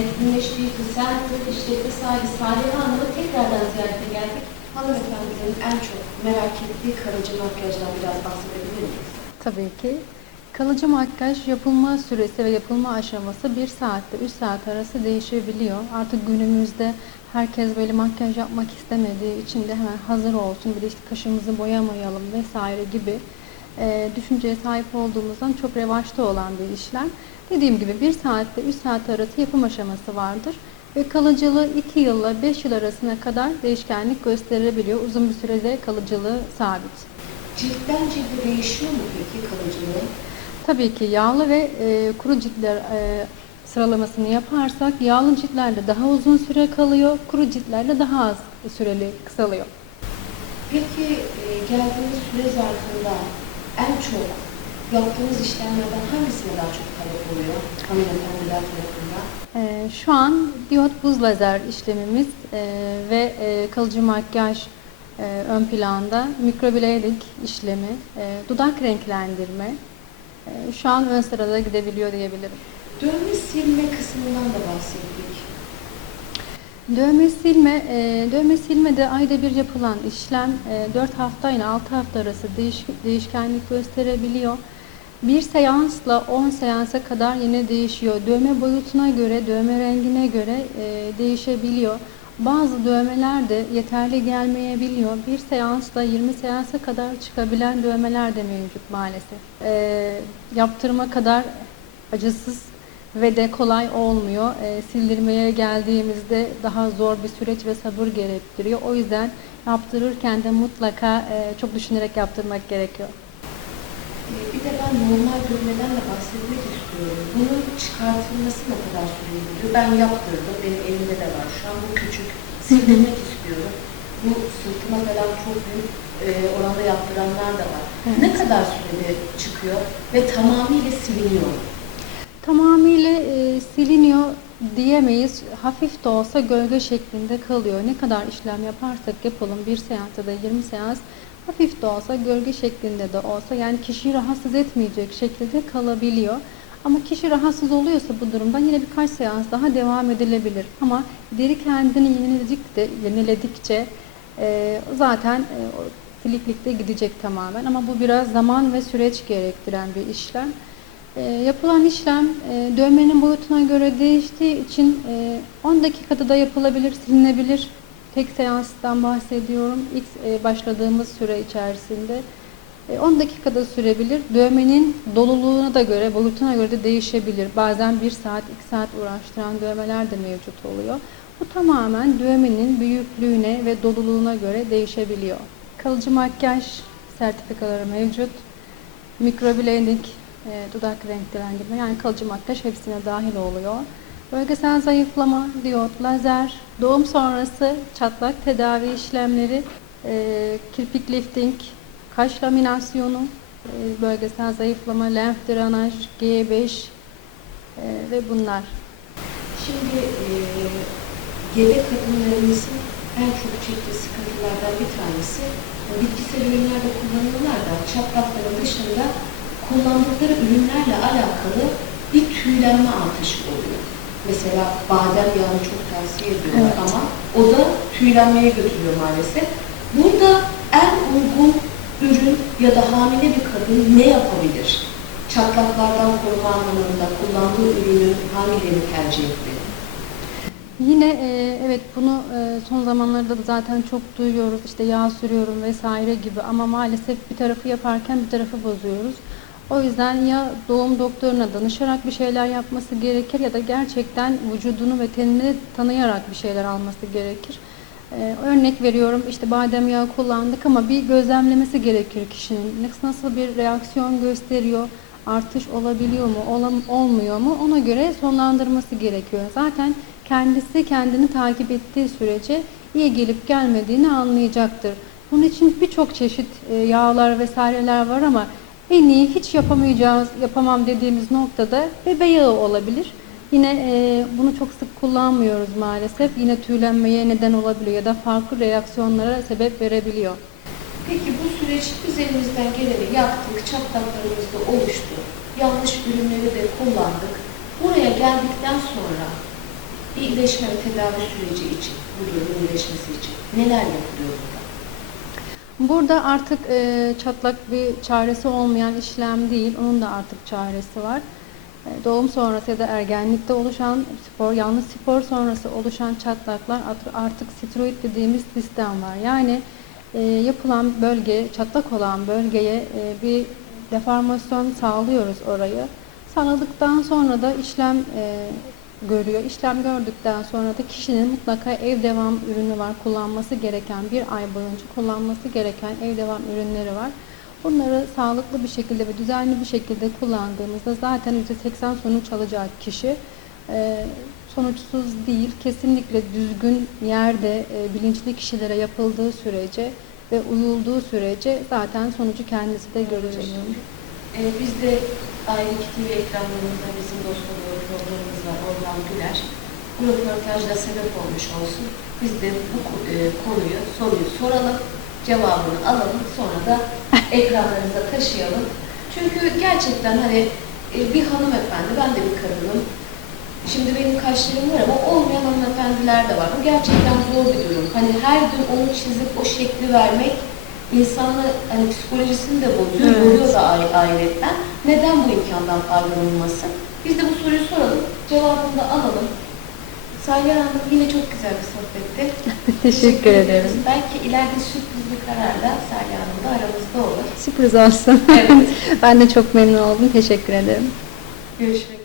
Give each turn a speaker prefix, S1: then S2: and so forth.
S1: Mert'in işletme sahibi Saliha Hanım'ı tekrardan ziyarete geldik. Hanımefendinin en çok merak ettiği kalıcı makyajdan biraz bahsedebilir miyiz?
S2: Tabii ki. Kalıcı makyaj yapılma süresi ve yapılma aşaması 1 saatte 3 saat arası değişebiliyor. Artık günümüzde herkes böyle makyaj yapmak istemediği için de hemen hazır olsun, bir de işte kaşımızı boyamayalım vesaire gibi e, düşünceye sahip olduğumuzdan çok revaçta olan bir işlem. Dediğim gibi 1 saatte 3 saat arası yapım aşaması vardır ve kalıcılığı 2 yılla 5 yıl arasına kadar değişkenlik gösterebiliyor. Uzun bir sürede kalıcılığı sabit.
S1: Ciltten cilde değişiyor mu peki kalıcılığı?
S2: Tabii ki yağlı ve e, kuru ciltler e, sıralamasını yaparsak yağlı ciltlerde daha uzun süre kalıyor, kuru ciltlerde daha az süreli kısalıyor.
S1: Peki e, geldiğiniz süre zarfında en çok yaptığınız işlemlerden hangisine daha çok talep oluyor hanımefendiler tarafından?
S2: E, şu an diyot buz lazer işlemimiz e, ve e, kalıcı makyaj e, ön planda, mikroblading işlemi, e, dudak renklendirme e, şu an ön sırada gidebiliyor diyebilirim.
S1: Dövme silme kısmından da bahsettik.
S2: Dövme silme, e, dövme silme de ayda bir yapılan işlem. E, 4 hafta ile 6 hafta arası değiş, değişkenlik gösterebiliyor. Bir seansla 10 seansa kadar yine değişiyor. Dövme boyutuna göre, dövme rengine göre e, değişebiliyor. Bazı dövmeler de yeterli gelmeyebiliyor. Bir seansla 20 seansa kadar çıkabilen dövmeler de mevcut maalesef. E, yaptırma kadar acısız ve de kolay olmuyor. E, sildirmeye geldiğimizde daha zor bir süreç ve sabır gerektiriyor. O yüzden yaptırırken de mutlaka e, çok düşünerek yaptırmak gerekiyor.
S1: E, bir de ben normal dövmeden de bahsetmek istiyorum. Bunun çıkartılması ne kadar sürebiliyor? Ben yaptırdım, benim elimde de var. Şu an bu küçük. Sildirmek istiyorum. Bu sırtıma falan çok büyük e, oranda yaptıranlar da var.
S2: Evet.
S1: Ne kadar sürede çıkıyor ve tamamıyla siliniyor?
S2: Siliniyor diyemeyiz. Hafif de olsa gölge şeklinde kalıyor. Ne kadar işlem yaparsak yapalım bir seans ya da 20 seans hafif de olsa gölge şeklinde de olsa yani kişiyi rahatsız etmeyecek şekilde kalabiliyor. Ama kişi rahatsız oluyorsa bu durumda yine birkaç seans daha devam edilebilir. Ama deri kendini yeniledikçe, yeniledikçe e, zaten e, siliklikte gidecek tamamen. Ama bu biraz zaman ve süreç gerektiren bir işlem. E, yapılan işlem e, dövmenin boyutuna göre değiştiği için e, 10 dakikada da yapılabilir, silinebilir. Tek seanstan bahsediyorum. İlk e, başladığımız süre içerisinde e, 10 dakikada sürebilir. Dövmenin doluluğuna da göre, boyutuna göre de değişebilir. Bazen 1 saat, 2 saat uğraştıran dövmeler de mevcut oluyor. Bu tamamen dövmenin büyüklüğüne ve doluluğuna göre değişebiliyor. Kalıcı makyaj sertifikaları mevcut. Mikroblading, e, dudak renklendirme yani kalıcı makyaj hepsine dahil oluyor. Bölgesel zayıflama, diyot, lazer, doğum sonrası çatlak tedavi işlemleri, e, kirpik lifting, kaş laminasyonu, e, bölgesel zayıflama, lenf drenaj, G5 e, ve bunlar.
S1: Şimdi e, gebe kadınlarımızın en çok çektiği sıkıntılardan bir tanesi e, bitkisel ürünlerde kullanıyorlar da çatlakların dışında kullandıkları ürünlerle alakalı bir tüylenme artışı oluyor. Mesela badem yağını çok tavsiye ediyorlar
S2: Evet.
S1: ama o da tüylenmeye götürüyor maalesef. Burada en uygun ürün ya da hamile bir kadın ne yapabilir? Çatlaklardan koruma anlamında kullandığı ürünün hangilerini tercih etmeli?
S2: Yine e, evet bunu e, son zamanlarda da zaten çok duyuyoruz. İşte yağ sürüyorum vesaire gibi ama maalesef bir tarafı yaparken bir tarafı bozuyoruz. O yüzden ya doğum doktoruna danışarak bir şeyler yapması gerekir ya da gerçekten vücudunu ve tenini tanıyarak bir şeyler alması gerekir. Ee, örnek veriyorum işte badem yağı kullandık ama bir gözlemlemesi gerekir kişinin. Nasıl bir reaksiyon gösteriyor, artış olabiliyor mu, olam, olmuyor mu ona göre sonlandırması gerekiyor. Zaten kendisi kendini takip ettiği sürece iyi gelip gelmediğini anlayacaktır. Bunun için birçok çeşit e, yağlar vesaireler var ama en iyi hiç yapamayacağız, yapamam dediğimiz noktada bebe yağı olabilir. Yine e, bunu çok sık kullanmıyoruz maalesef. Yine tüylenmeye neden olabiliyor ya da farklı reaksiyonlara sebep verebiliyor.
S1: Peki bu süreç biz elimizden geleni yaptık, çatlaklarımız da oluştu. Yanlış ürünleri de kullandık. Buraya geldikten sonra iyileşme ve tedavi süreci için, bu iyileşmesi için neler yapılıyor burada?
S2: Burada artık e, çatlak bir çaresi olmayan işlem değil, onun da artık çaresi var. E, doğum sonrası ya da ergenlikte oluşan spor, yalnız spor sonrası oluşan çatlaklar art- artık steroid dediğimiz sistem var. Yani e, yapılan bölge, çatlak olan bölgeye e, bir deformasyon sağlıyoruz orayı. Sağladıktan sonra da işlem e, görüyor. İşlem gördükten sonra da kişinin mutlaka ev devam ürünü var. Kullanması gereken bir ay boyunca kullanması gereken ev devam ürünleri var. Bunları sağlıklı bir şekilde ve düzenli bir şekilde kullandığımızda zaten %80 sonuç alacak kişi e, sonuçsuz değil. Kesinlikle düzgün yerde e, bilinçli kişilere yapıldığı sürece ve uyulduğu sürece zaten sonucu kendisi de görecek.
S1: Biz de Aile TV ekranlarımızda bizim dostluğu programımız var, Orhan Güler. Bu röportajda sebep olmuş olsun. Biz de bu e, konuyu, soruyu soralım, cevabını alalım, sonra da ekranlarınıza taşıyalım. Çünkü gerçekten hani e, bir hanımefendi, ben de bir kadınım. Şimdi benim kaşlarım var ama olmayan hanımefendiler de var. Bu gerçekten zor bir durum. Hani her gün onu çizip o şekli vermek insanı hani psikolojisini de bozuyor,
S2: Evet.
S1: yoruyor da aile, ailetten. Neden bu imkandan faydalanılmasın? Biz de bu soruyu soralım, cevabını da alalım. Salih Hanım yine çok güzel bir sohbetti.
S2: Teşekkür ederim.
S1: Belki ileride sürpriz bir kararla Salih Hanım da aramızda olur.
S2: Sürpriz olsun.
S1: Evet.
S2: ben de çok memnun oldum. Teşekkür ederim.
S1: Görüşmek